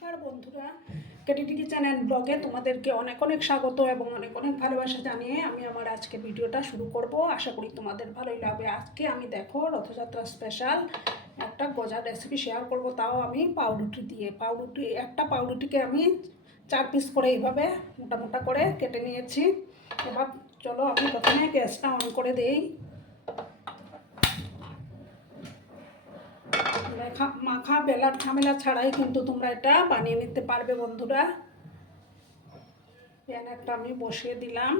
নমস্কার বন্ধুরা, কেটিডিডি চ্যানেল ব্লগে তোমাদেরকে অনেক অনেক স্বাগত এবং অনেক অনেক ভালোবাসা জানিয়ে আমি আমার আজকে ভিডিওটা শুরু করব। আশা করি তোমাদের ভালোই লাগবে। আজকে আমি দেখো রথযাত্রা স্পেশাল একটা গজার রেসিপি শেয়ার করব, তাও আমি পাউরুটি দিয়ে। একটা পাউরুটিকে আমি 4 পিস করে এইভাবে মোটা মোটা করে কেটে নিয়েছি। এবার চলো আমি প্রথমে গ্যাসটা অন করে দিই। মাখা বেলার ঝামেলা ছাড়াই কিন্তু তোমরা এটা বানিয়ে নিতে পারবে বন্ধুরা। প্যান একটা আমি বসিয়ে দিলাম।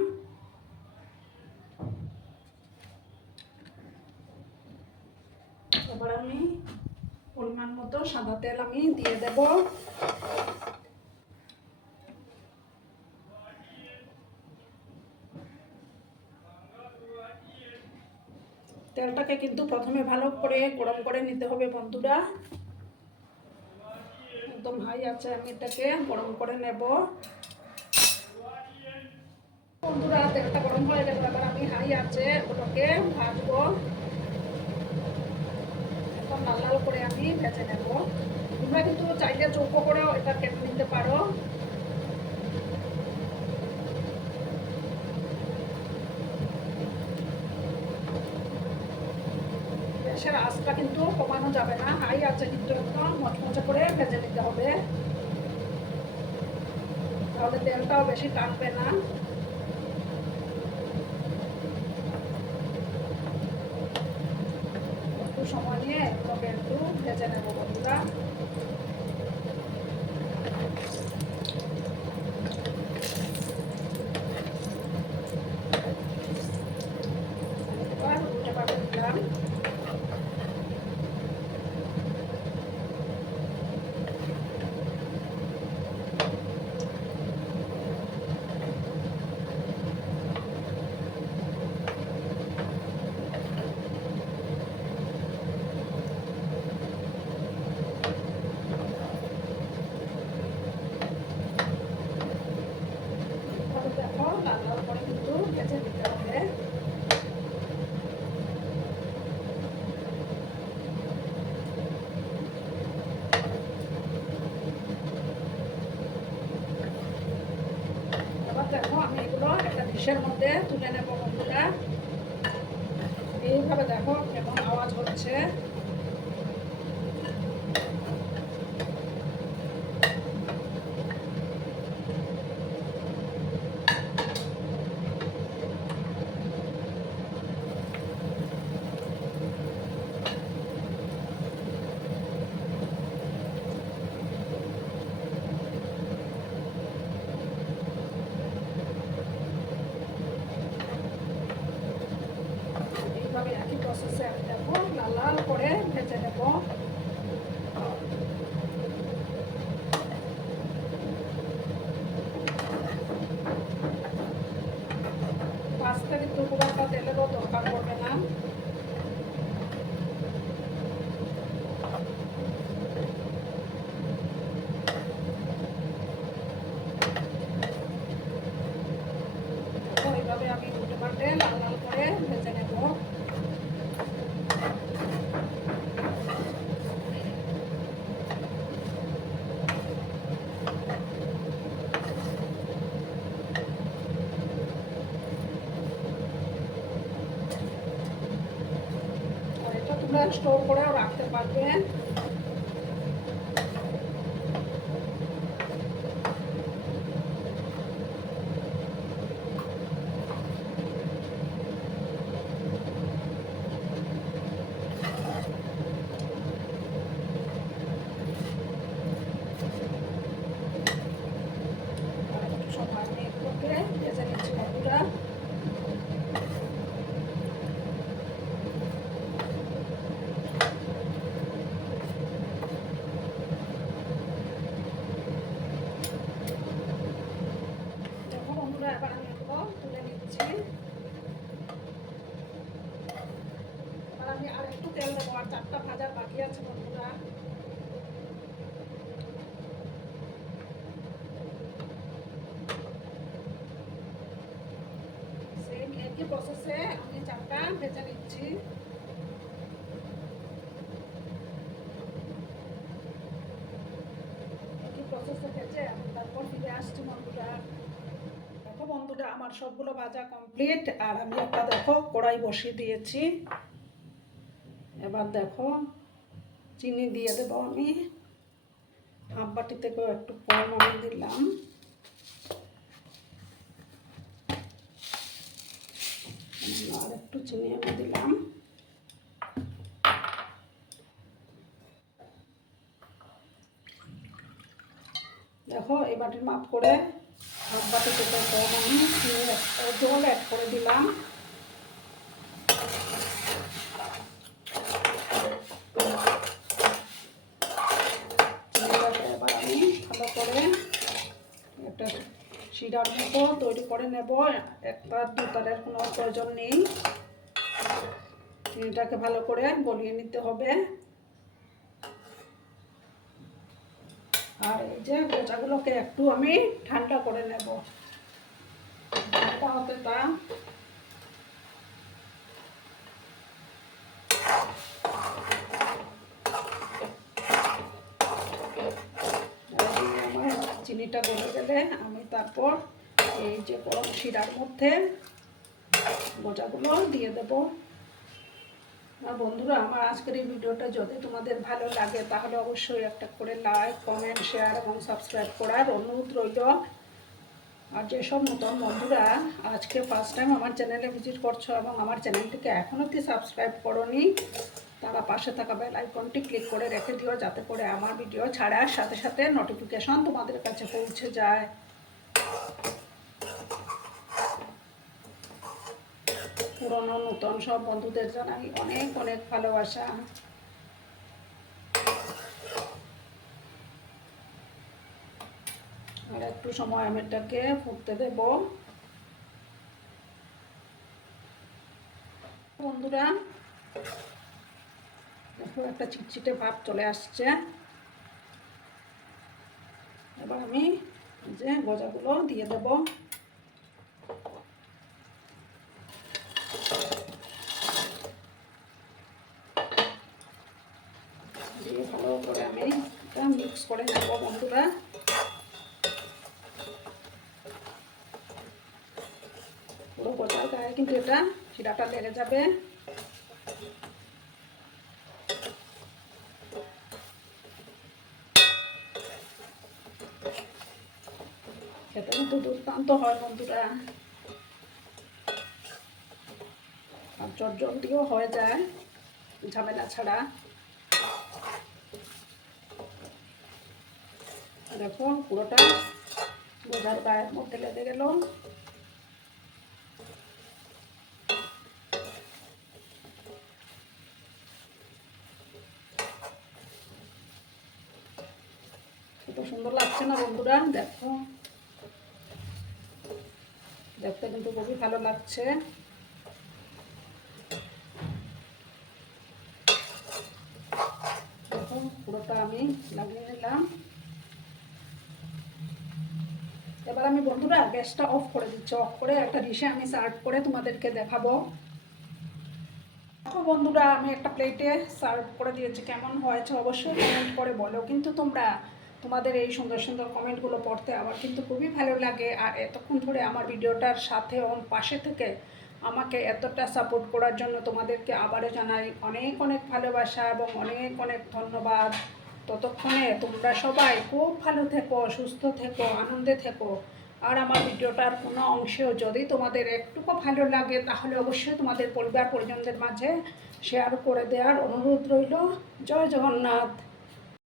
এবার আমি পরিমাণ মতো সাদা তেল আমি দিয়ে দেব। তেলটাকে কিন্তু প্রথমে ভালো করে গরম করে নিতে হবে বন্ধুরা। একদম হাই আছে, আমি এটাকে গরম করে নেব বন্ধুরা। তেলটা গরম হয়ে গেল, এবার আমি হাই আছে ওটাকে ভাজবো। এখন লাল লাল করে আমি ভেজে নেব। তোমরা কিন্তু চাইলে চৌকো করেও এটা কেটে নিতে পারো। গ্যাসের আঁচটা কিন্তু কমানো যাবে না, হাই আছে কিন্তু একদম মচমচে করে ভেজে নিতে হবে, তাহলে তেলটাও বেশি কাটবে না। একটু সময় নিয়ে তবে একটু ভেজে নেব বন্ধুরা। এবার উল্টে পাল্টে দিলাম। দেখো লাল লাল করে কিন্তু ভেজে দিতে হবে। এবার দেখো আমি এগুলো একটা ডিশের মধ্যে তুলে নেব বন্ধুরা। এইভাবে দেখো কেমন আওয়াজ হচ্ছে। এইভাবে একই প্রসেসে আমি দেখো লাল লাল করে ভেজে নেব। ভাজতে কিন্তু খুব একটা তেলেরও দরকার পড়বে না। এইভাবে আমি উল্টে পাল্টে লাল লাল করে ভেজে নেব। আর এটা তোমরা স্টোর করেও রাখতে পারবে। সময় নিয়ে এগুলোকে ভেজে নিচ্ছি বন্ধুরা। দেখো বন্ধুরা, এবার আমি এগুলো তুলে নিচ্ছি। এবার আমি আর একটু তেল দেবো, আর 4টা ভাজার বাকি আছে বন্ধুরা। সেম একই প্রসেসে আমি 4টা ভেজে নিচ্ছি। আস্তে ভেজে আমি তারপর ফিরে আসছি বন্ধুরা। দেখো বন্ধুরা আমার সবগুলো ভাজা কমপ্লিট, আর আমি একটা দেখো কড়াই বসিয়ে দিয়েছি। এবার দেখো চিনি দিয়ে দেবো আমি, হাফ বাটি থেকেও একটু কম আমি দিলাম। আর একটু চিনি আমি দিলাম। দেখো এই বাটির মাপ করে হাফ বাটি থেকে কম আমি জল অ্যাড করে দিলাম। এবার আমি ভালো করে একটা শিরার মতো তৈরি করে নেব। একটা দুতারের কোনো প্রয়োজন নেই, চিনিটাকে ভালো করে গলিয়ে নিতে হবে। আর এই যে গোচাগুলোকে একটু আমি ঠান্ডা করে নেব, ঠান্ডা হতে তা আমার চিনিটা গলে গেলে আমি তারপর এই যে গরম শিরার মধ্যে গোচাগুলো দিয়ে দেব। আর বন্ধুরা আমার আজকের এই ভিডিওটা যদি তোমাদের ভালো লাগে তাহলে অবশ্যই একটা করে লাইক, কমেন্ট, শেয়ার এবং সাবস্ক্রাইব করার অনুরোধ রইল। আর যেসব নতুন বন্ধুরা আজকে ফার্স্ট টাইম আমার চ্যানেলে ভিজিট করছো এবং আমার চ্যানেলটিকে এখনও অবধি সাবস্ক্রাইব করোনি, তারা পাশে থাকা বেল আইকনটি ক্লিক করে রেখে দিও, যাতে করে আমার ভিডিও ছাড়ার সাথে সাথে নোটিফিকেশন তোমাদের কাছে পৌঁছে যায়। পুরনো নতুন সব বন্ধুদের জানাই অনেক অনেক ভালোবাসা। আর একটু সময় আমি এটাকে ফুটতে দেব বন্ধুরা। দেখো একটা চিটচিটে ভাব চলে আসছে। এবার আমি যে গজাগুলো দিয়ে দেব। দিয়ে ভালো করে আমি এটা মিক্স করে নেব বন্ধুরা। পুরো গোটার গায়ে কিন্তু এটা শিরাটা লেগে যাবে। খেতে কিন্তু দুর্দান্ত হয় বন্ধুরা, আর জলদিও হয়ে যায় ঝামেলা ছাড়া। দেখো পুরোটা গোজার গায়ের মধ্যে লেগে গেল। কত সুন্দর লাগছে না বন্ধুরা, দেখো দেখতে কিন্তু খুবই ভালো লাগছে। দেখো পুরোটা আমি লাগিয়ে নিলাম। এবার আমি বন্ধুরা গ্যাসটা অফ করে দিচ্ছি, অফ করে একটা ডিশে আমি সার্ভ করে তোমাদেরকে দেখাবো। দেখো বন্ধুরা আমি একটা প্লেটে সার্ভ করে দিয়েছি, কেমন হয়েছে অবশ্যই কমেন্ট করে বলো। কিন্তু তোমরা তোমাদের এই সুন্দর সুন্দর কমেন্টগুলো পড়তে আমার কিন্তু খুবই ভালো লাগে। আর এতক্ষণ ধরে আমার ভিডিওটার সাথে পাশে থেকে আমাকে এতটা সাপোর্ট করার জন্য তোমাদেরকে আবারও জানাই অনেক অনেক ভালোবাসা এবং অনেক অনেক ধন্যবাদ। ততক্ষণে তোমরা সবাই খুব ভালো থেকো, সুস্থ থেকো, আনন্দে থেকো। আর আমার ভিডিওটার কোনো অংশেও যদি তোমাদের একটুকু ভালো লাগে তাহলে অবশ্যই তোমাদের পরিবার পরিজনদের মাঝে শেয়ার করে দেওয়ার অনুরোধ রইল। জয় জগন্নাথ।